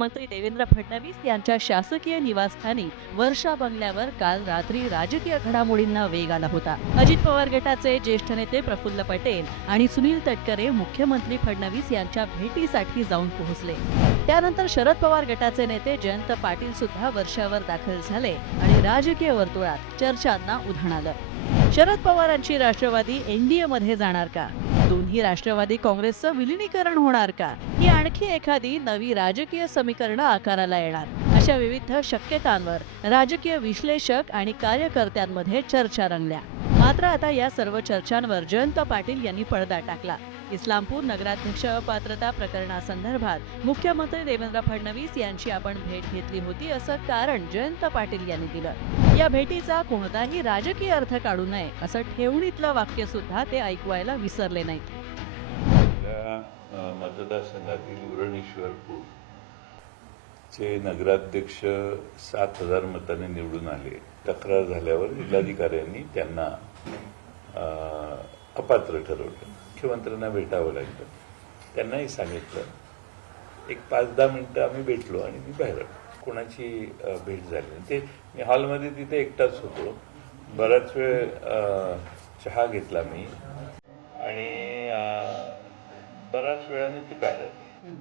मुख्यमंत्री देवेंद्र फडणवीस यांच्या शासकीय निवासस्थानी वर्षा बंगल्यावर काल रात्री राजकीय घडामोडींना वेग आला होता। अजित पवार गटाचे ज्येष्ठ नेते प्रफुल्ल पटेल आणि सुनील तटकरे मुख्यमंत्री फडणवीस यांच्या भेटीसाठी जाऊन पोहोचले। त्यानंतर शरद पवार गटाचे नेते जयंत पाटील सुद्धा वर्षावर दाखल झाले आणि राजकीय वर्तुळात चर्चांना उधाण आलं। शरद पवारांची राष्ट्रवादी एनडीए मध्ये जाणार का? दोन्ही राष्ट्रवादी काँग्रेसचं विलीनीकरण होणार का? ही आणखी एखादी नवी राजकीय समीकरणं आकाराला येणार, अशा विविध शक्यतांवर राजकीय विश्लेषक आणि कार्यकर्त्यांमध्ये चर्चा रंगल्या। मात्र आता या सर्व चर्चांवर जयंत पाटील यांनी पडदा टाकला। इस्लामपूर नगराध्यक्ष अपात्रता प्रकरणासंदर्भात मुख्यमंत्री देवेंद्र फडणवीस यांची आपण भेट घेतली होती असं कारण जयंत पाटील यांनी दिलं। या भेटीचा कोणताही राजकीय अर्थ काढू नये असं ठेवणीतलं वाक्य सुद्धा ते ऐकवायला विसरले नाहीत। मतदारसंघातील उरणेश्वरपूर चे नगराध्यक्ष 7,000 मतांनी निवडून आले। तक्रार झाल्यावर जिल्हाधिकाऱ्यांनी त्यांना अपात्र ठरवलं। मुख्यमंत्र्यांना भेटावं लागलं, त्यांनाही सांगितलं। एक 5-10 मिनिटं आम्ही भेटलो आणि मी बाहेर आलो। कोणाची भेट झाली ते मी हॉलमध्ये तिथे एकटाच होतो। बराच वेळ चहा घेतला मी आणि बराच वेळाने ती बाहेर आली।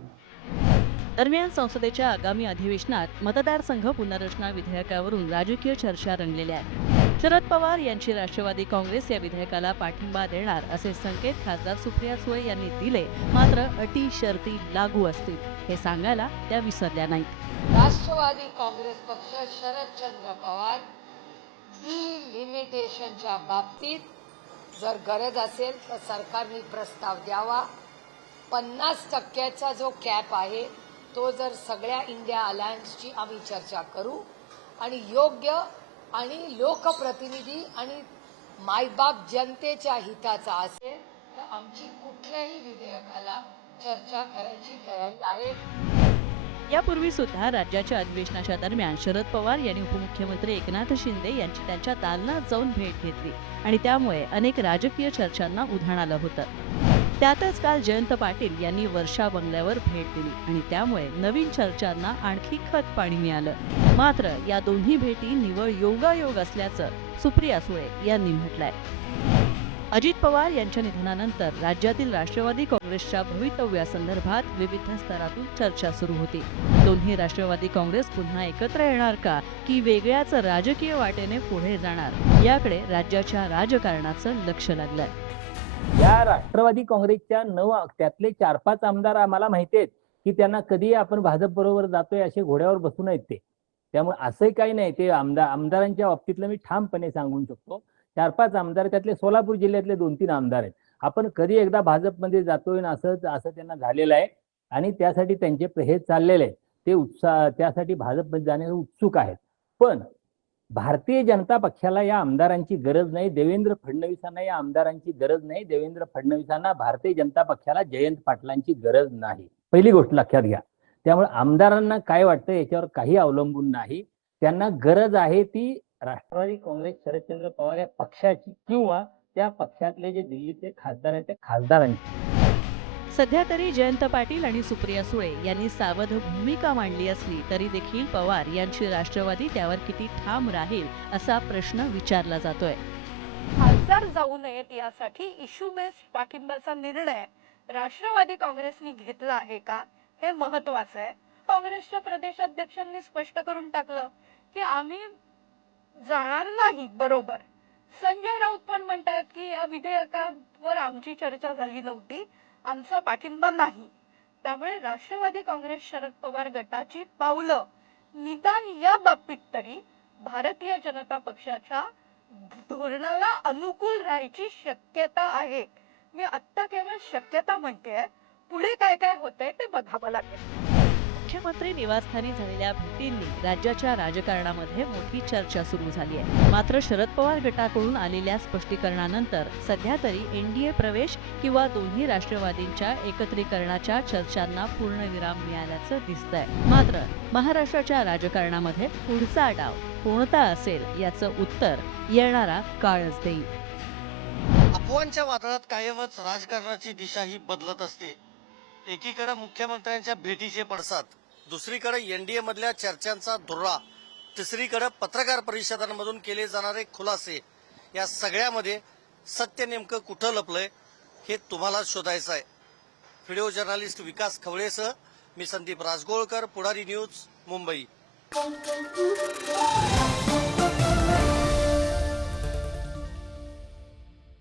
दरम्यान संसदेच्या आगामी अधिवेशनात मतदारसंघ पुनर्रचना विधेयकावरून राजकीय चर्चा रंगलेल्या आहेत। शरद पवार यांची राष्ट्रवादी काँग्रेस या विधेयकाला पाठिंबा देणार असे संकेत खासदार सुप्रिया सुळे यांनी दिले। मात्र अटी शर्ती लागू असतील हे सांगायला त्या विसरल्या नाहीत। राष्ट्रवादी काँग्रेस पक्ष शरदचंद्र पवार डिलिमिटेशनच्या बाबतीत जर गरज असेल तर सरकारने प्रस्ताव द्यावा। 50% जो कॅप आहे तो जर सगळ्या इंडिया अलायन्सची आम्ही चर्चा करू आणि योग्य आणि लोकप्रतिनिधी आणि मायबाप जनतेच्या हिताचा असेल तर आमची कुठल्याही विधेयकाला चर्चा करायची तयारी आहे। यापूर्वी सुद्धा राज्याच्या अधिवेशनाच्या दरम्यान शरद पवार यांनी उपमुख्यमंत्री एकनाथ शिंदे यांची त्यांच्या दालनात जाऊन भेट घेतली आणि त्यामुळे अनेक राजकीय चर्चांना उधाण आलं होतं। त्यातच काल जयंत पाटील यांनी वर्षा बंगल्यावर भेट दिली आणि त्यामुळे नवीन चर्चांना आणखी खत पाणी मिळालं। मात्र या दोन्ही भेटी निव्वळ योगायोग असल्याचं सुप्रिया सुळे यांनी म्हटलंय। अजित पवार यांच्या निधनानंतर राज्यातील राष्ट्रवादी काँग्रेसच्या भवितव्यासंदर्भात विविध स्तरातून चर्चा सुरू होती। दोन्ही राष्ट्रवादी काँग्रेस पुन्हा एकत्र येणार का की वेगळ्याच राजकीय वाटेने पुढे जाणार, याकडे राज्याच्या राजकारणाचं लक्ष लागलंय। या राष्ट्रवादी काँग्रेसच्या त्यातले 4-5 आमदार आम्हाला माहिती आहेत की त्यांना कधी आपण भाजप बरोबर जातोय असे घोड्यावर बसून आहेत ते। त्यामुळे असंही काही नाही, ते आमदारांच्या बाबतीतलं मी ठामपणे सांगू शकतो। 4-5 आमदार, त्यातले सोलापूर जिल्ह्यातले 2-3 आमदार आहेत। आपण कधी एकदा भाजपमध्ये जातोय ना असं त्यांना झालेलं आहे आणि त्यासाठी त्यांचे हे चाललेले आहेत। ते त्यासाठी भाजपमध्ये जाण्यास उत्सुक आहेत। पण भारतीय जनता पक्षाला या आमदारांची गरज नाही, देवेंद्र फडणवीसांना या आमदारांची गरज नाही, देवेंद्र फडणवीसांना भारतीय जनता पक्षाला जयंत पाटलांची गरज नाही। पहिली गोष्ट लक्षात घ्या। त्यामुळे आमदारांना काय वाटतं याच्यावर काही अवलंबून नाही। त्यांना गरज आहे ती राष्ट्रवादी काँग्रेस शरदचंद्र पवार या पक्षाची किंवा त्या पक्षातले जे दिल्लीचे खासदार आहेत त्या खासदारांची। सध्या तरी जयंत पाटील आणि सुप्रिया सुळे यांनी सावध भूमिका मांडली असली तरी देखील पवार यांची राष्ट्रवादी त्यावर किती ठाम राहील असा प्रश्न विचारला जातोय। खासदार जाऊ नयेत यासाठी इश्यू बेस्ड पाठिंब्याचा निर्णय राष्ट्रवादी काँग्रेसने घेतला आहे का हे महत्त्वाचं आहे। काँग्रेसच्या प्रदेशाध्यक्षांनी स्पष्ट करून टाकलं की आम्ही जाणार नाही। बरोबर, संजय राऊत पण म्हणतात की या विधेयकावर आमची चर्चा झाली नव्हती, आमचा पाठिंबा नाही। त्यामुळे राष्ट्रवादी काँग्रेस शरद पवार गटाची पावलं निदान या बाबतीत तरी भारतीय जनता पक्षाच्या धोरणाला अनुकूल राहायची शक्यता आहे। मी आत्ता केवळ शक्यता म्हणते, पुढे काय काय होतंय ते बघावं लागेल। मुख्यमंत्री निवासस्थानी झालेल्या भेटींनी राज्याच्या राजकारणामध्ये मोठी चर्चा सुरू झाली आहे। मात्र शरद पवार गटाकडून आलेल्या स्पष्टीकरणानंतर सध्या तरी एनडीए प्रवेश किंवा दोन्ही राष्ट्रवादींच्या एकत्रीकरणाच्या चर्चांना पूर्णविराम मिळाल्याचं दिसतंय। मात्र महाराष्ट्राच्या राजकारणामध्ये पुढचा डाव कोणता असेल याचं उत्तर येणारा काळच देईल। अफवांच्या वादळात कायमच राजकारणाची दिशा ही बदलत असते। एकीकडे मुख्यमंत्र्यांच्या भेटीचे पडसाद, दुसरीकडे एनडीए मधल्या चर्चांचा धुर्रा, तिसरीकडे पत्रकार परिषदांमधून केले जाणारे खुलासे, या सगळ्यामध्ये सत्य नेमकं कुठं लपलंय हे तुम्हाला शोधायचं आहे. व्हिडिओ जर्नलिस्ट विकास खवळेसह मी संदीप राजगोळकर, पुढारी न्यूज, मुंबई.